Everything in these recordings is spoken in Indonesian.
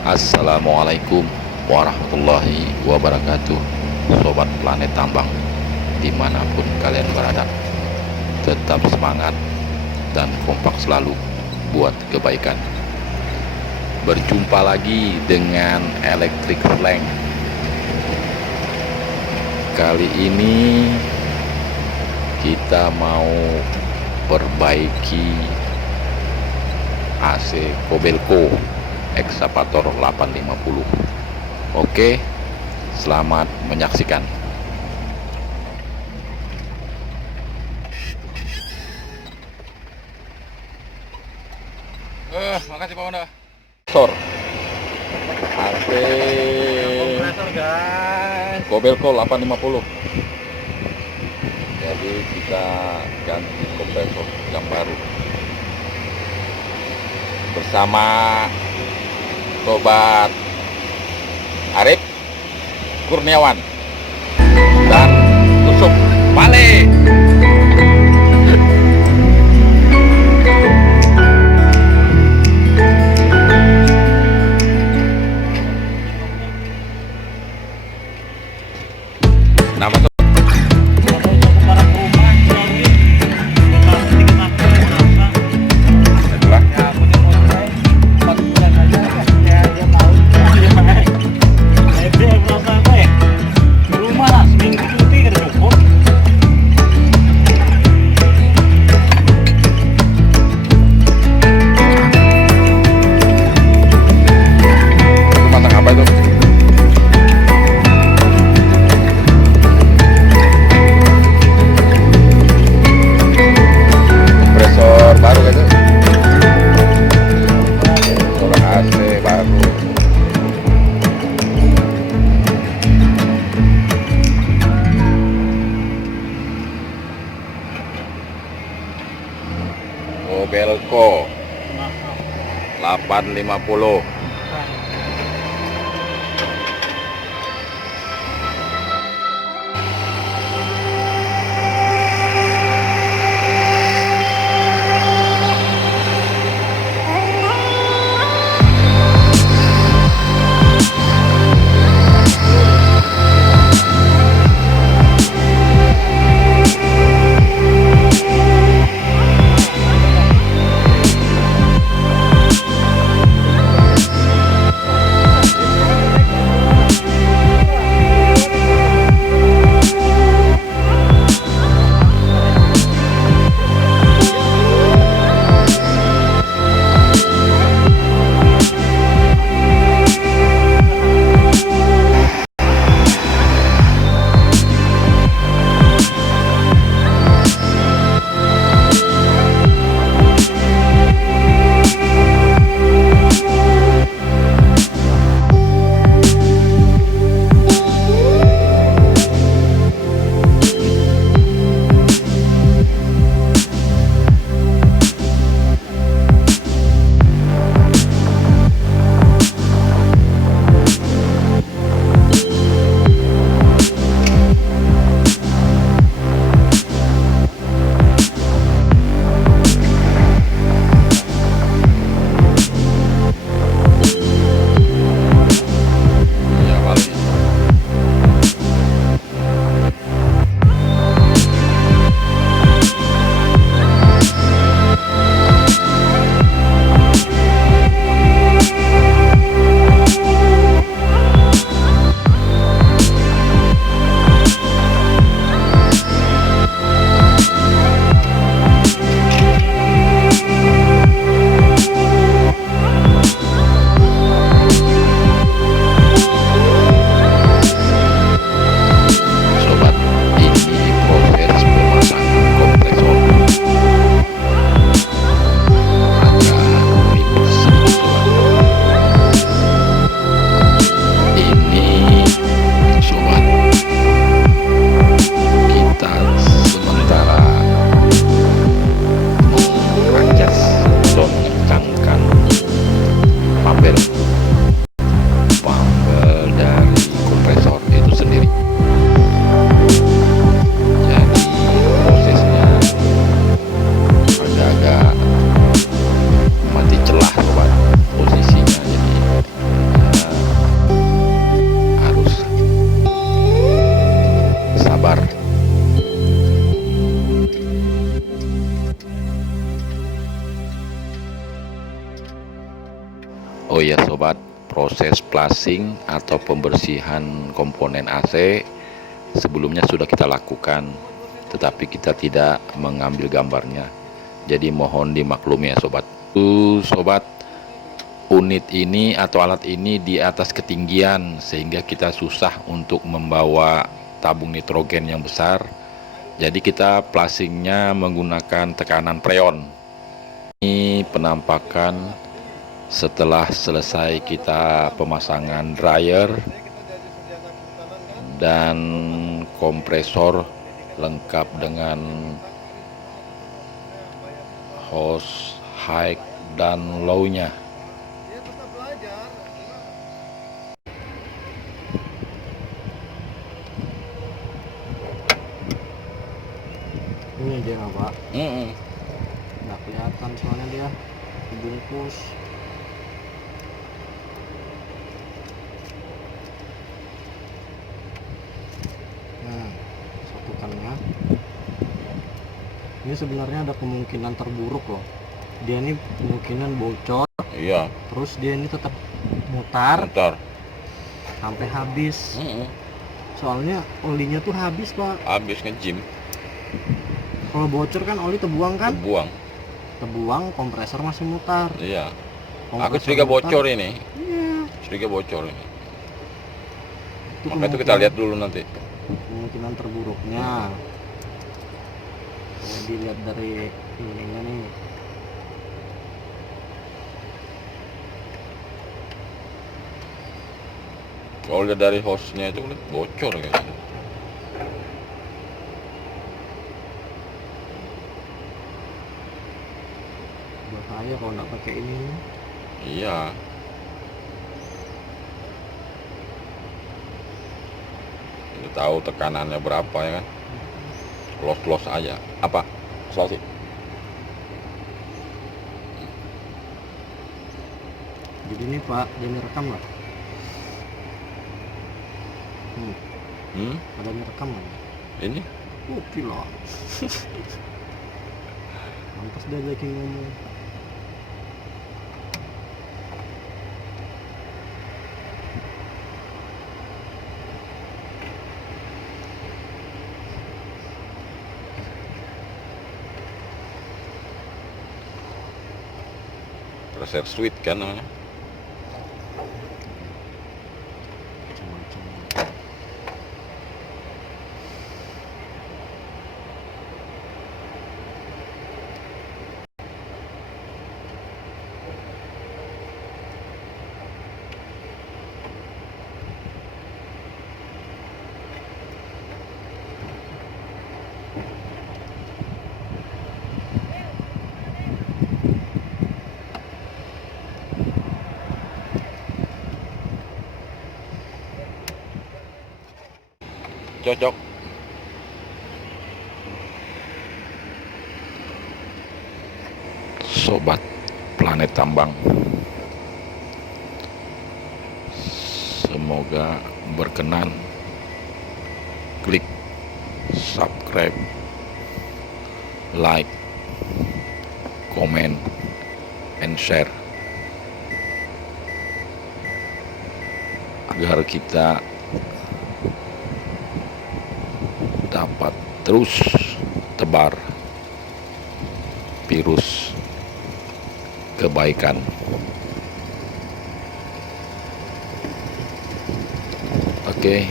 Assalamualaikum warahmatullahi wabarakatuh. Sobat planet tambang, dimanapun kalian berada, tetap semangat dan kompak selalu buat kebaikan. Berjumpa lagi dengan Electric Slang. Kali ini kita mau perbaiki AC Kobelco Excavator 850. Oke, selamat menyaksikan. Makasih Pak Honda. Kompresor AC Kompresor guys, Kobelco 850. Jadi kita ganti kompresor yang baru bersama Sobat Arif Kurniawan dan Tusuk Pale. Nama Kobelco 850. Oh ya sobat, proses flushing atau pembersihan komponen AC sebelumnya sudah kita lakukan, tetapi kita tidak mengambil gambarnya. Jadi mohon dimaklumi ya sobat. Sobat, unit ini atau alat ini di atas ketinggian sehingga kita susah untuk membawa tabung nitrogen yang besar. Jadi kita flushingnya menggunakan tekanan freon. Ini penampakan setelah selesai kita pemasangan dryer dan kompresor lengkap dengan hose high dan low-nya. Ini dia nggak pak? Nggak kelihatan soalnya dia dibungkus. Nah, satukannya. Ini sebenarnya ada kemungkinan terburuk loh. Dia ini kemungkinan bocor. Iya. Terus dia ini tetap mutar sampai habis. Soalnya olinya tuh habis pak. Habis nge-gym. Kalau bocor kan oli terbuang kan? Terbuang, kompresor masih mutar. Iya. Kompresor Aku curiga mutar. bocor ini. Iya. Curiga bocor ini. Itu Maka itu kita lihat dulu nanti. kemungkinan terburuknya. Kalau dilihat dari ininya nih. Kalau lihat dari hostnya itu bocor kayaknya. Bahaya kalau nggak pakai ini. Iya. Kita tahu tekanannya berapa ya kan? Los aja. Apa? Soal sih. Jadi ini pak, dia merekam nggak? Ada merekam nggak? Ini? Pilot. Pantas dia lagi ngomong. Reset switch kan namanya. Cocok. Sobat planet tambang, semoga berkenan. Klik subscribe, like, comment, and share agar kita dapat terus tebar virus kebaikan. Oke.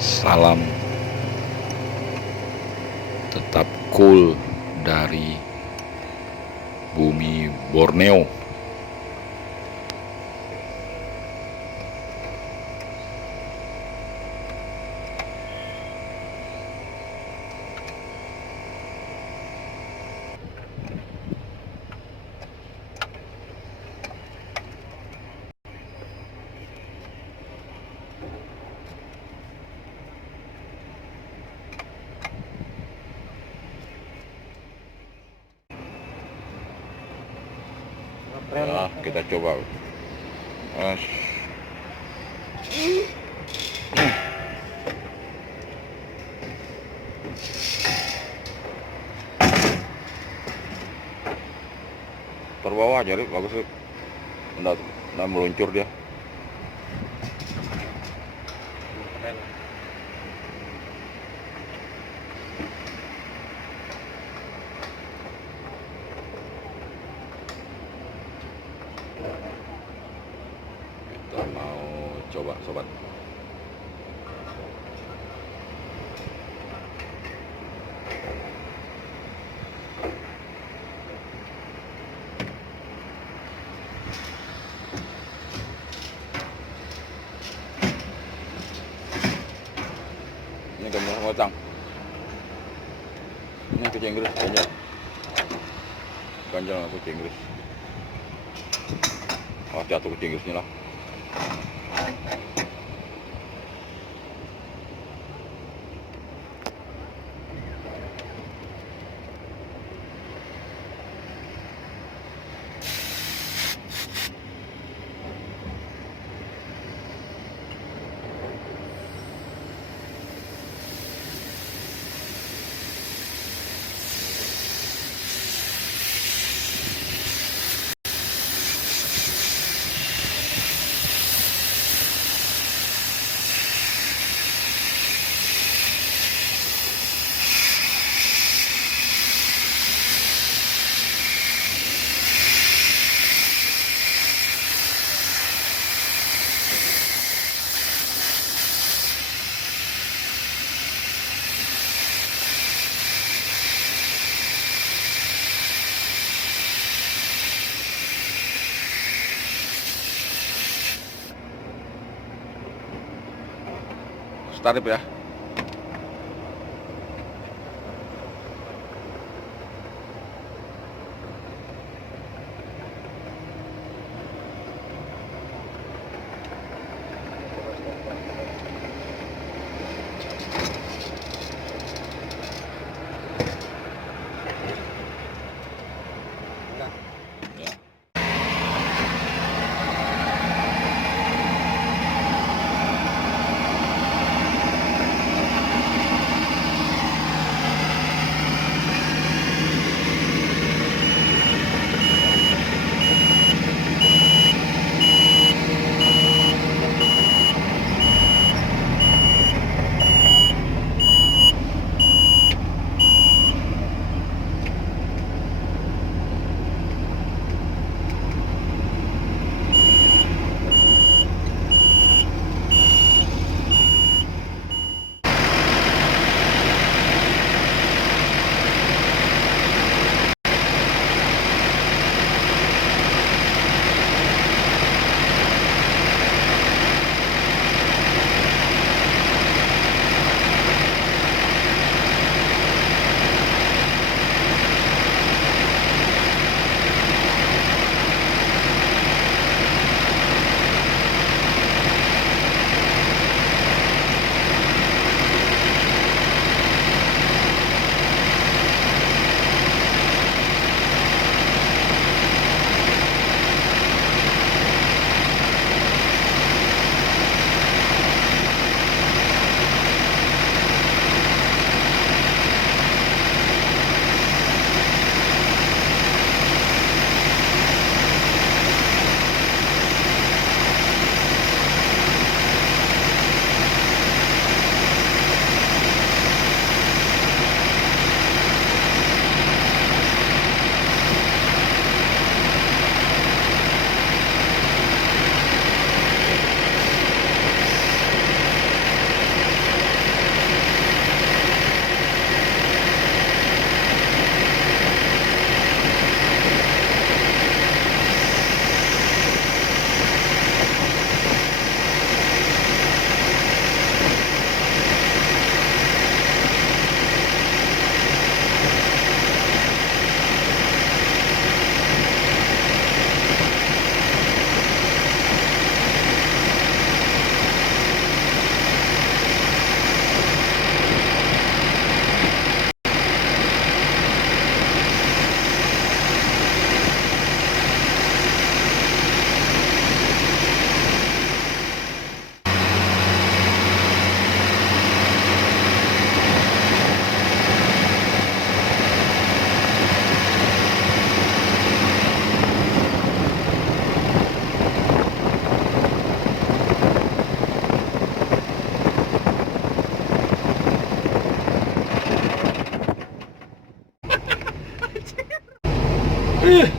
Salam tetap cool dari bumi Borneo. Ya, kita coba. bawah jadi bagus sih. Nggak meluncur dia. Keren. Kita mau coba sobat. Ini gambar ngocang. Ini kucing Inggris ganjal. Ganjal kucing Inggris. Oh, jatuh kucing Inggrisnya lah. Start ya.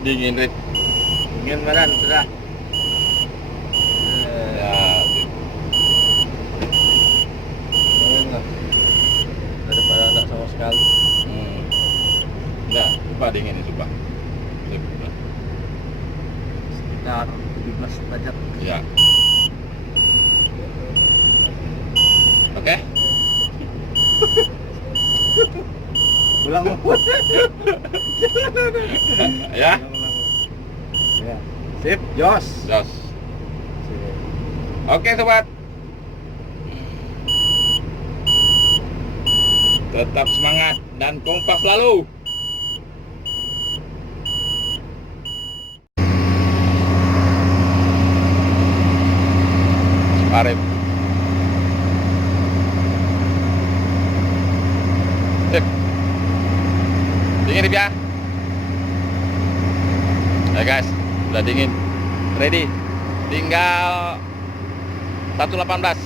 Dingin, Rit. Dingin badan sudah. Ya, Enggak. Daripada enggak sama sekali. Nah, coba dingin, coba. Sekitar 17 derajat. Ya. Oke. Ulang. Ya. Ya. Sip, jos. Jos. Oke, sobat. Tetap semangat dan kompak selalu. Arif. Sip. Dingin, Rip, ya. Ya guys, udah dingin. Ready. Tinggal 118.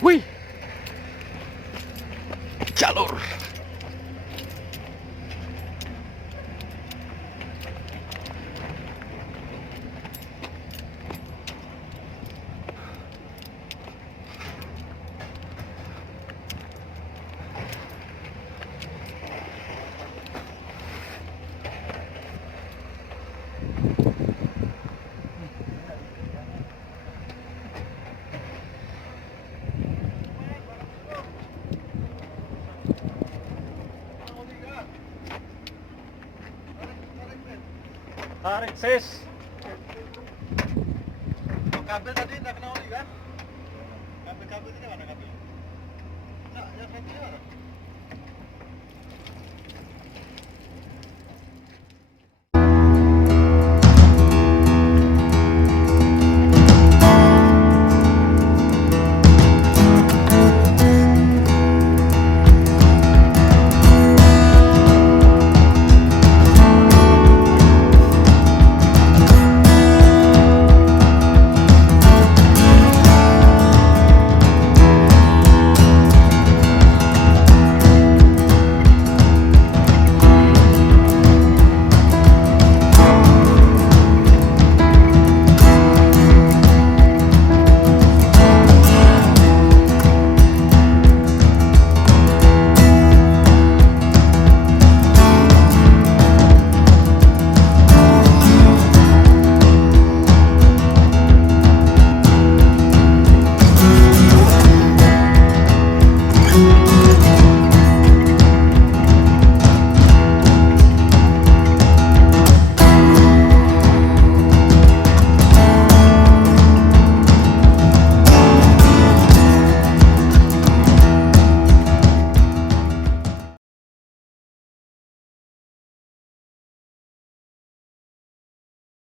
Wih, jalur. Tarik sis. Kabel tadi enggak kena oli kan? Kabel-kabel ini mana kabel? Enggak, yang kabelnya mana?